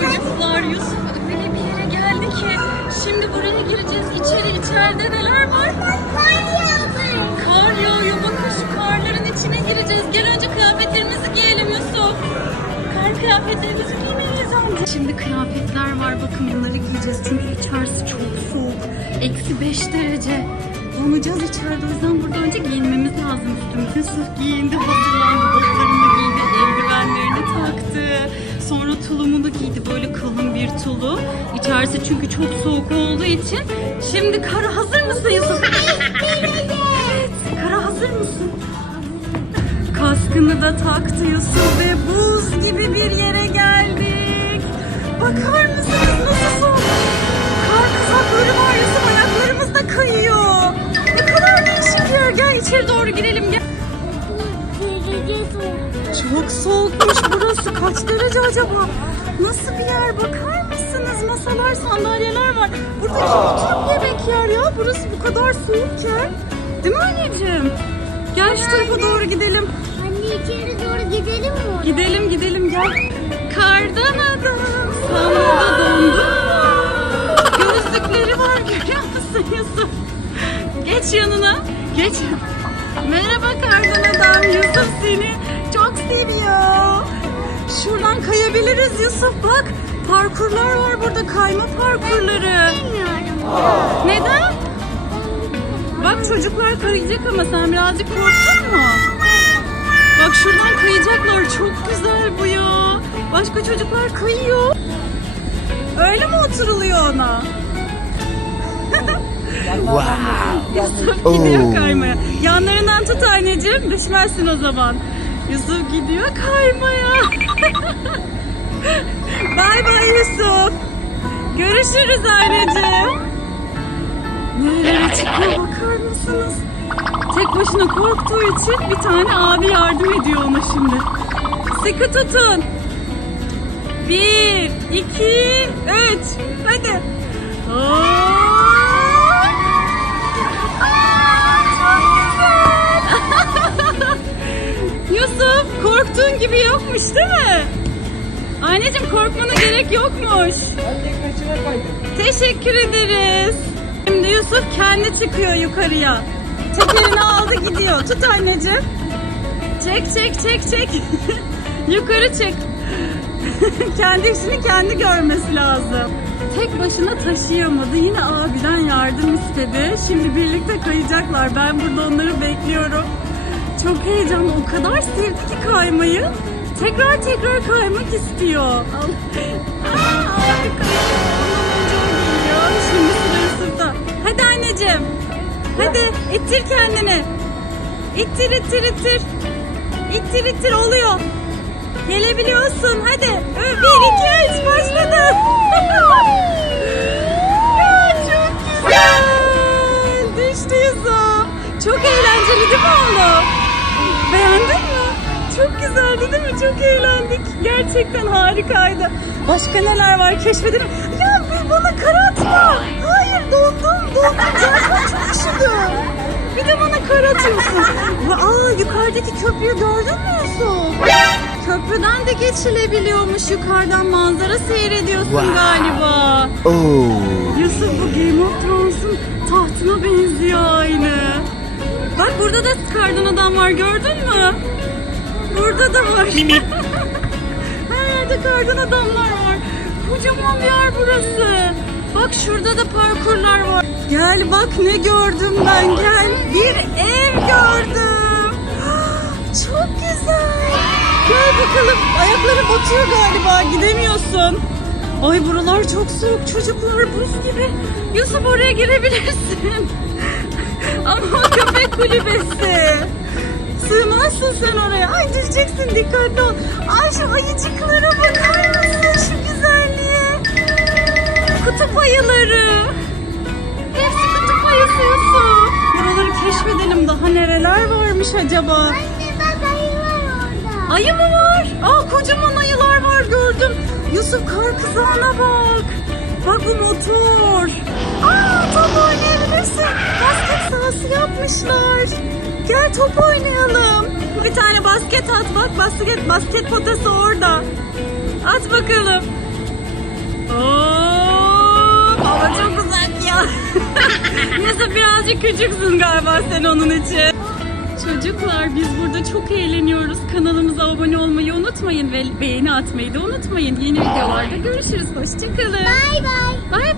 Çocuklar Yusuf öyle bir yere geldi ki şimdi buraya gireceğiz. İçeri içeride neler var? Kar yağıyor. Bakın şu karların içine gireceğiz. Gel önce kıyafetlerimizi giyelim Yusuf. Kar kıyafetlerimizi giymeliyiz amca. Şimdi kıyafetler var. Bakın bunları giyeceğiz. Çünkü içerisi çok soğuk. Eksi 5 derece. Donacağız içeride. O yüzden burada önce giyinmemiz lazım üstümüzü. Yusuf giyindi, hazırlandı. Botlarını giydi, eldivenlerini taktı. Sonra tulumunu giydi. Böyle kalın bir tulu. İçerisi çünkü çok soğuk olduğu için. Şimdi kara hazır mısın Yusuf? evet. Kara hazır mısın? Kaskını da taktı Yusuf ve buz gibi bir yere geldik. Bakar mısınız nasıl soğuk? Kar kızakları var Yusuf ayaklarımız da kayıyor. Ne kadar değişik bir yer. Gel içeri doğru girelim gel. Çok soğukmuş burası. Kaç derece acaba? Nasıl bir yer bakar mısınız? Masalar, sandalyeler var. Burada kim oturup yemek yer ya? Burası bu kadar soğukken. Değil mi anneciğim? Gel şu tarafa doğru gidelim. Anne içeri doğru gidelim mi? Gidelim gidelim gel. Kardan adam. Sonunda dondu. Gözlükleri var görüyor musun Yusuf? Geç yanına. Geç. Merhaba kardan adam. Yusuf seni çok seviyor. Şuradan kayabiliriz Yusuf bak. Parkurlar var burada kayma parkurları. Bilmiyorum. Neden? Bak çocuklar kayacak ama sen birazcık korktun mu? Bak şuradan kayacaklar. Çok güzel bu ya. Başka çocuklar kayıyor. Öyle mi oturuluyor ona? Yusuf gidiyor kaymaya. Yanlarından tut anneciğim. Düşmezsin o zaman. Yusuf gidiyor kaymaya. bay bay Yusuf. Görüşürüz anneciğim. Nerelere çıkıyor bakar mısınız? Tek başına korktuğu için bir tane abi yardım ediyor ona şimdi. Sıkı tutun. Bir, iki, üç. Hadi. Hop. Anneciğim korkmana gerek yokmuş. Teşekkür ederiz. Şimdi Yusuf kendi çıkıyor yukarıya. Tekerini aldı gidiyor. Tut anneciğim. Çek çek çek çek. Yukarı çek. kendi işini kendi görmesi lazım. Tek başına taşıyamadı. Yine abiden yardım istedi. Şimdi birlikte kayacaklar. Ben burada onları bekliyorum. Çok heyecanlı. O kadar sevdi ki kaymayı. Tekrar tekrar kaymak istiyor. Al. Aa, o geliyor. Şimdi sıra Yusuf'ta. Hadi anneciğim. Hadi ittir kendini. İttir ittir ittir. İttir ittir oluyor. Gelebiliyorsun hadi. Bir iki üç başladı. Çok güzeldi değil mi? Çok eğlendik. Gerçekten harikaydı. Başka neler var keşfedelim. Ya bana kar atma. Hayır dondum dondum. Zaten çok üşüdüm. Bir de bana kar atıyorsun. Aa yukarıdaki köprüyü gördün mü Yusuf? Köprüden de geçilebiliyormuş yukarıdan manzara seyrediyorsun Wow. galiba. Oh. Yusuf bu Game of Thrones'un tahtına benziyor aynı. Bak burada da kardan adam var gördün mü? Burada da var. Her yerde kardan adamlar var. Kocaman bir yer burası. Bak şurada da parkurlar var. Gel bak ne gördüm ben gel. Bir ev gördüm. Çok güzel. Gel bakalım. Ayakları batıyor galiba. Gidemiyorsun. Ay buralar çok soğuk. Çocuklar buz gibi. Yusuf oraya girebilirsin. Ama o köpek kulübesi. Sığmazsın sen oraya. Ay düşeceksin dikkatli ol. Ay şu ayıcıklara bakar mısın şu güzelliğe. Kutup ayıları. Hepsi kutup ayısı Yusuf. Buraları keşfedelim daha nereler varmış acaba. Anne bak ayı var orada. Ayı mı var? Aa kocaman ayılar var gördüm. Yusuf kar kızağına bak. Bak bu motor. yapmışlar. Gel top oynayalım. Bir tane basket at bak basket basket potası orada. At bakalım. Oo, baba çok uzak ya. Yusuf birazcık küçüksün galiba sen onun için. Çocuklar biz burada çok eğleniyoruz. Kanalımıza abone olmayı unutmayın ve beğeni atmayı da unutmayın. Yeni videolarda görüşürüz. Hoşçakalın. Bay bay. Bay bay.